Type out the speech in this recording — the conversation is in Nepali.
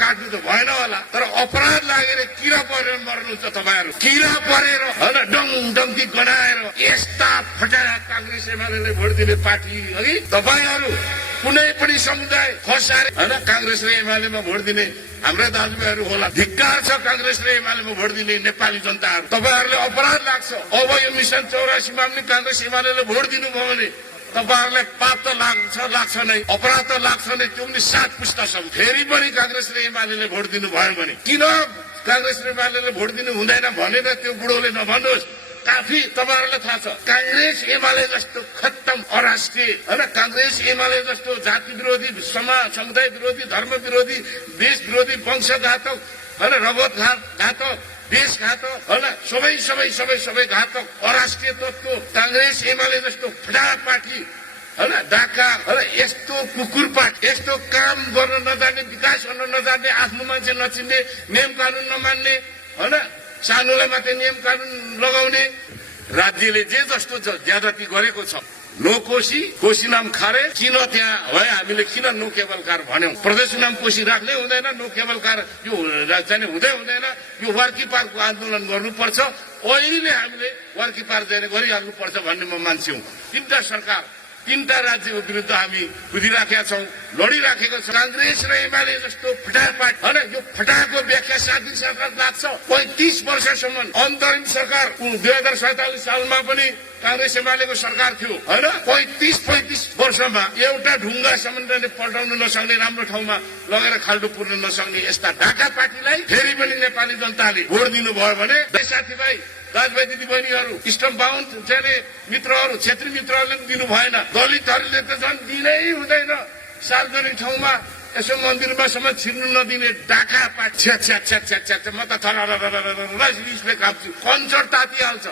काट्नु त भएन होला, तर अपराध लागेर किरा परेर मर्नुहुन्छ तपाईहरु। किरा परेर हैन डङ डङ्की गनाएर यस्ता फटाहा कांग्रेस एमाले भोट दिने पार्टी अघि तपाईहरु कुनै पनि समुदाय खसारे हैन कांग्रेस र एमालेमा भोट दिने हाम्रा दाजुभाइहरु होला। धिक्कार छ कांग्रेस र एमालेमा भोट दिने नेपाली जनताहरु। तपाईहरुले अपराध लाग्छ। अब यो मिशन 84 मा पनि कांग्रेस एमालेले भोट दिनुभयो भने तपाईहरुलाई पाप त लाग्छ नै, अपराध त लाग्छ नै, त्यो पनि 7 पुस्तासम्म। फेरि पनि कांग्रेस र एमालेले भोट दिनुभयो भने किन कांग्रेस र एमालेले भोट दिनु हुँदैन भनेर त्यो बुढोले नभन्नुहोस्। काफी तपाईहरुलाई थाहा छ कांग्रेस एमाले जस्तो खत्तम अराष्ट्रिय हैन, कांग्रेस एमाले जस्तो जाति विरोधी, समुदाय विरोधी, धर्म विरोधी, देश विरोधी, वंशघातक हैन, रगत घातक, देशघातक हैन, सबै घातक अराष्ट्रिय तत्त्व कांग्रेस एमाले जस्तो फटा पार्टी हैन, डाका हैन, यस्तो कुकुर पार्टी, यस्तो काम गर्न नजान्ने, विकास गर्न नजान्ने, आफ्नो मान्छे नचिन्ने, नियम कानुन नमान्ने हैन, सानोलाई मात्रै नियम कानुन लगाउने राज्यले जे जस्तो ज्यादती गरेको छ। नो कोशी नाम खारे, किन त्यहाँ है हामीले किन नो केबल कार भन्यौं। प्रदेश नाम कोशी राख्नै हुँदैन, नो केबल कार यो चाहिँ हुँदैन। यो वर्की पारको आन्दोलन गर्नुपर्छ। अहिले हामीले वर्की पार जाने गरिहाल्नुपर्छ भन्ने म मान्छे हुँ। तीनटा सरकार, तीनटा राज्यको विरुद्ध हामी कुदिराखेका छौं, लडिराखेका छौं। कांग्रेस र एमाले जस्तो फटा पार्टी हैन, यो फटाको व्याख्या साथी सरकार लाग्छ। 35 वर्षसम्म अन्तरिम सरकार 2047 सालमा पनि कांग्रेस एमालेको सरकार थियो हैन। 35 वर्षमा एउटा ढुङ्गा सम्बन्धले पल्टाउन नसक्ने, राम्रो ठाउँमा लगेर खाल्डो पुर्न नसक्ने यस्ता ढाका पार्टीलाई फेरि पनि नेपाली जनताले भोट दिनुभयो भने साथीभाइ, दाजुभाइ, दिदीबहिनीहरू, इष्टम बाहुन चाहिँ मित्रहरू, क्षेत्रीय मित्रहरूले पनि दिनु भएन। दलितहरूले त झन् दिनै हुँदैन। सार्वजनिक ठाउँमा यसो मन्दिरमा सम्म छिर्नु नदिने डाका पार्टी। म त थरा रिसले काप्छु, कन्सर्ट तातिहाल्छ।